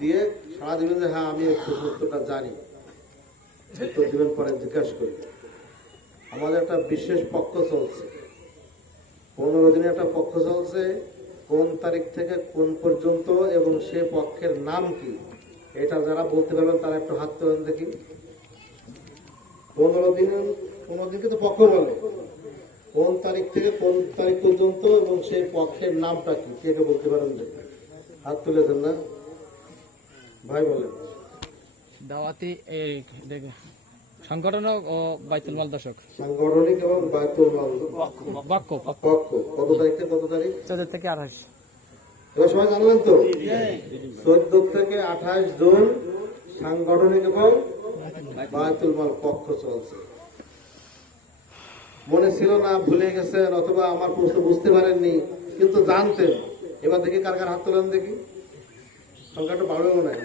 দিয়ে সারা দিবেন যে হ্যাঁ আমি প্রশ্ন উত্তরটা জানি। উত্তর দিবেন, পরে জিজ্ঞাসা করি আমাদের একটা বিশেষ পক্ষ চলছে। পনেরো দিনে একটা পক্ষ চলছে। কোন তারিখ থেকে কোন পর্যন্ত এবং সে পক্ষের নাম কি? এটা যারা বলতে পারবেন, তারা একটু হাত তোলেন দেখি। পনেরো দিন পনেরো দিনকে তো পক্ষ বলে। কোন তারিখ থেকে কোন তারিখ পর্যন্ত এবং সেই পক্ষের নামটা কি? কে কে বলতে পারেন দেখি। হাত তুলেছেন না। ভাই বলেন দাওয়াতি এই দেখ- সংগঠনক ও বাইতুল মাল দর্শক? সাংগঠনিক এবং বায়তুল মাল বাক্য পক্ষ কত তারিখ থেকে কত তারিখ? চোদ্দ থেকে আঠাশ। এবার সবাই জানলেন তো? চোদ্দ থেকে আঠাশ জুন সাংগঠনিক এবং বায়তুল মাল পক্ষ চলছে। মনে ছিল না ভুলে গেছেন অথবা আমার প্রশ্ন বুঝতে পারেননি কিন্তু জানতেন। এবার দেখি কার কার হাত তোলেন দেখি। সংখ্যাটা মনে হয়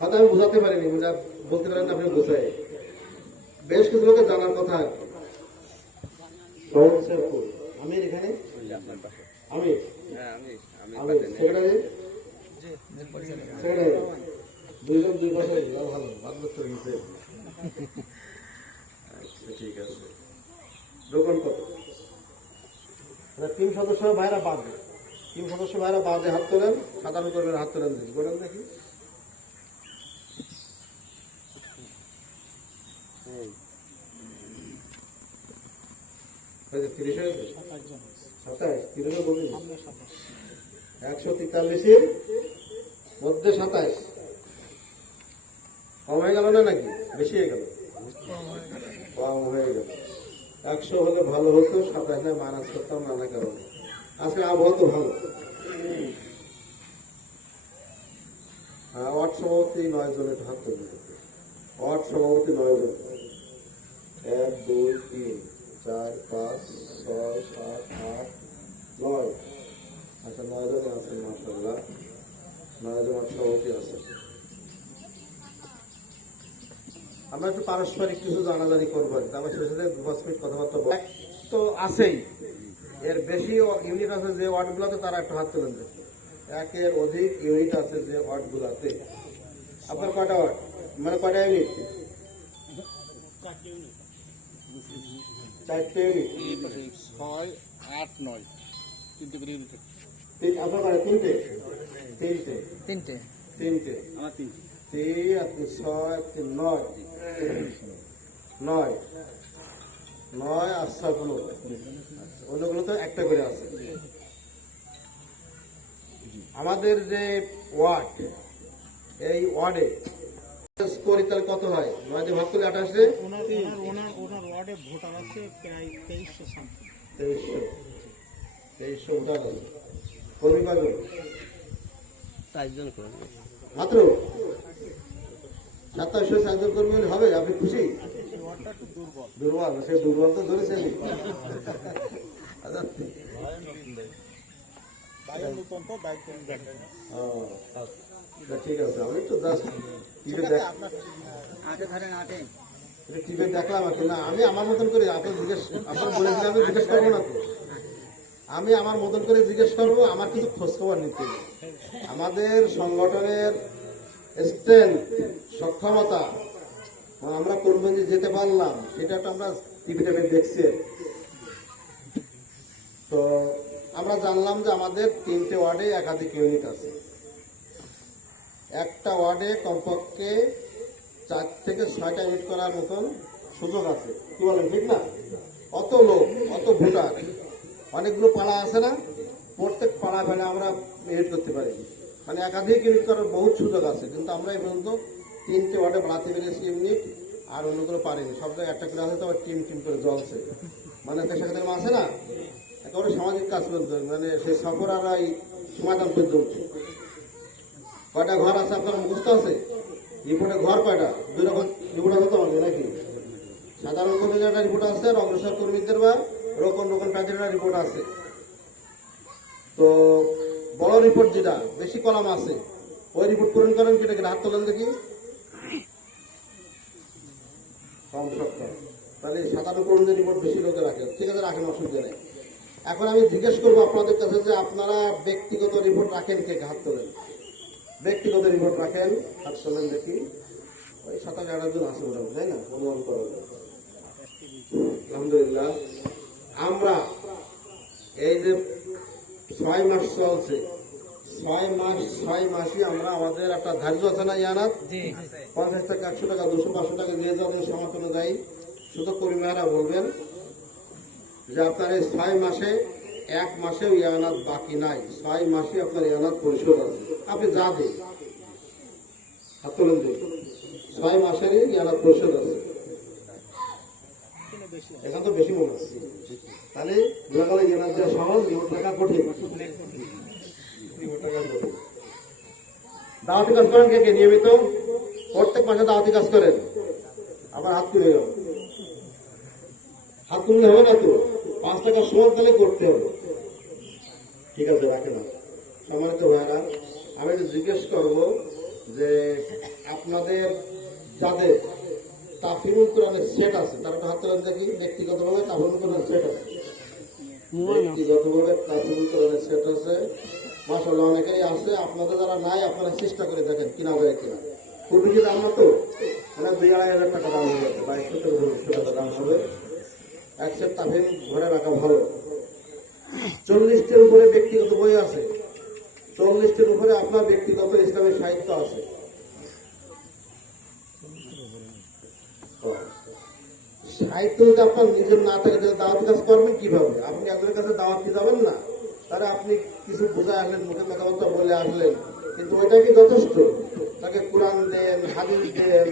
হয়তো আমি বোঝাতে পারিনি যা বলতে পারেন আপনি বোঝাই বেশ কিছু লোকের জানার কথা এখানে? আমি সেক্রেটারি? সেক্রেটারি। দুইজন দুই পাশে। ভালো নিচে আচ্ছা ঠিক আছে। দোকান কত? টিম সদস্য ভাইরা বাদ টিম সদস্য ভাইরা হাত তোলেন, সাধারণ কর্মীরা হাত তোলেন বলেন দেখি। একশো তেতাল্লিশের মধ্যে সাতাশ কম হয়ে গেল না নাকি? বেশি হয়ে গেল। কম হয়ে গেল। একশো হলে ভালো হতো না মাইনাস করতাম নানা কারণে আজকে আবহাওয়া তো ভালো। হ্যাঁ ওয়ার্ড সভাপতি নয় জনের হাত তুলবে ওয়ার্ড সভাপতি নয় জন এক, দুই, তিন, চার, পাঁচ, ছয়, সাত, আট, নয়। আচ্ছা নয় জন আছেন মাসাল্লাহ নয় জন সভাপতি আছেন। আমরা একটু পারস্পরিক কিছু জানাজানি করব। আমার সাথে দু পাঁচ মিনিট কথাবার্তা তো আছেই। এর বেশি ইউনিট আছে যে ওয়ার্ডগুলোতে তারা একটু হাত তুলেন দেখি। একের অধিক ইউনিট আছে যে ওয়ার্ডগুলোতে। আপনার কয়টা ওয়ার্ড? মানে কয়টা ইউনিট চারটে ইউনিট ছয় আট নয়। তিনটে করে ইউনিট তিন- আপনার কয়টা? তিনটে? তিনটে। তিনটে। তিনটে। আমার তিনটে। তিন আর তিন ছয় আর তিন নয়। নয়। নয় আর ছয় পনেরো। অন্যগুলো তো একটা করে আছে। আমাদের যে ওয়ার্ড এই ওয়ার্ডে করি তাহলে কত হয়? নয় দিয়ে ভাগ করলে আঠাশে ওয়ার্ডে ভোটার আছে প্রায় তেইশশো তেইশশো। তেইশশো ভোটার আছে। কর্মী পাবেন মাত্র? সাতাশশো সাহায্য কর্মী হলে হবে আপনি খুশি? দুর্বল দুর্বল সে দুর্বল তো ধরেছেন আচ্ছা, আচ্ছা, ঠিক আছে আমি জাস্ট ধরেন টিভি দেখলাম আর না আমি আমার মতন করে আপনি জিজ্ঞেস আপনার আমি জিজ্ঞেস করব না তো। আমি আমার মতন করে জিজ্ঞেস করব আমার কিছু খোঁজখবর নিতে আমাদের সংগঠনের স্ট্রেংথ সক্ষমতা আমরা কোনগঞ্জে যেতে পারলাম, সেটা তো আমরা টিভিতে দেখছি। তো আমরা জানলাম যে আমাদের তিনটে ওয়ার্ডে একাধিক ইউনিট আছে। একটা ওয়ার্ডে কমপক্ষে চার থেকে ছয়টা ইউনিট করার মতন সুযোগ আছে। কি বলেন, ঠিক না? অত লোক, অত ভোটার। অনেকগুলো পাড়া আছে না? প্রত্যেক পাড়া ফেলে আমরা ইউনিট করতে পারি। মানে একাধিক ইউনিট করার বহুত সুযোগ আছে, কিন্তু আমরা এই পর্যন্ত তিনটে ওয়ার্ডে বাড়াতে পেরেছি ইউনিট আর অন্যগুলো পারেনি। সব জায়গায় একটা করে আছে তো আবার টিম টিম করে জ্বলছে। মানে পেশা খাতের আছে না? একেবারে সামাজিক কাজ পর্যন্ত মানে সেই সফর আর এই সমাধান পর্যন্ত কয়টা ঘর আছে আপনার মুখস্থ আছে? রিপোর্টে ঘর কয়টা? দুই রকম রিপোর্ট আছে তো আমাদের নাকি? সাধারণ কর্মীদের একটা রিপোর্ট আছে আর অগ্রসর কর্মীদের বা রোকন রোকন প্যান্টের রিপোর্ট আছে। তো বড় রিপোর্ট যেটা, বেশি কলাম আছে। ওই রিপোর্ট পূরণ করেন কেটে কেটে হাত তোলেন দেখি। কম সপ্তাহ তাহলে সাধারণ কর্মীদের রিপোর্ট বেশি লোকে রাখে। ঠিক আছে, রাখেন, অসুবিধা নেই। এখন আমি জিজ্ঞেস করব আপনাদের কাছে যে আপনারা ব্যক্তিগত রিপোর্ট রাখেন কে? হাত তোলেন। ব্যক্তিগত রিপোর্ট রাখেন হাত তোলেন দেখি। ওই সাতাশ আঠাশ জন আছে মোটামুটি, তাই না? অনুমান করা আলহামদুলিল্লাহ। আমরা এই যে ছয় মাস চলছে ছয় মাস ছয় মাসই আমরা আমাদের একটা ধার্য আছে না ইয়ানাত? পঞ্চাশ টাকা একশো টাকা দুশো পাঁচশো টাকা দিয়ে যাবেন সমর্থ অনুযায়ী শুধু কর্মীরা বলবেন যে আপনার এই ছয় মাসে এক মাসেও ইয়ানাত বাকি নাই। ছয় মাসে আপনার ইয়ানাত পরিশোধ আছে। আপনি যা দিন হাত তুলেন ছয় মাসেরই ইয়ানাত পরিশোধ আছে। এখন তো বেশি মনে হচ্ছে। তাহলে বোঝা গেল ইয়ানাত দেওয়া সহজ টাকা টাকা কঠিন। দাওয়াতি কাজ করেন কে কে? নিয়মিত? প্রত্যেক মাসে দাওয়াতি কাজ করেন। আবার হাত তুলে যাও হাত তুললে হবে না তো? পাঁচ টাকা সমান তাহলে করতে হবে। ঠিক আছে রাখে না সম্মানিত ভাইরা আমি একটু জিজ্ঞেস করব যে আপনাদের যাদের তাফিমুল কোরআনের সেট আছে তারা একটু হাত তোলেন দেখি ব্যক্তিগতভাবে তাফিমুল কোরআনের সেট আছে। ব্যক্তিগতভাবে তাফিমুল কোরআনের সেট আছে। অনেকেই আছে আপনাদের যারা নাই, আপনারা চেষ্টা করে দেখেন কিনা যায় কিনা। খুব বেশি দাম না তো মানে দুই আড়াই হাজার টাকা দাম যাচ্ছে বাইশশো থেকে টাকা দাম হবে। এক সেট ঘরে রাখা ভালো। চল্লিশটির উপরে ব্যক্তিগত বই আছে। চল্লিশটির উপরে আপনার ব্যক্তিগত ইসলামের সাহিত্য আছে। সাহিত্য যদি আপনার নিজের না থাকে, তাহলে দাওয়াত কাজ করবেন কীভাবে? আপনি একজনের কাছে দাওয়াত কি যাবেন না? তারা আপনি কিছু বোঝা আসলেন মুখে কথাবার্তা বলে আসলেন কিন্তু ওইটা কি যথেষ্ট? তাকে কোরআন দেন, হাদিস দেন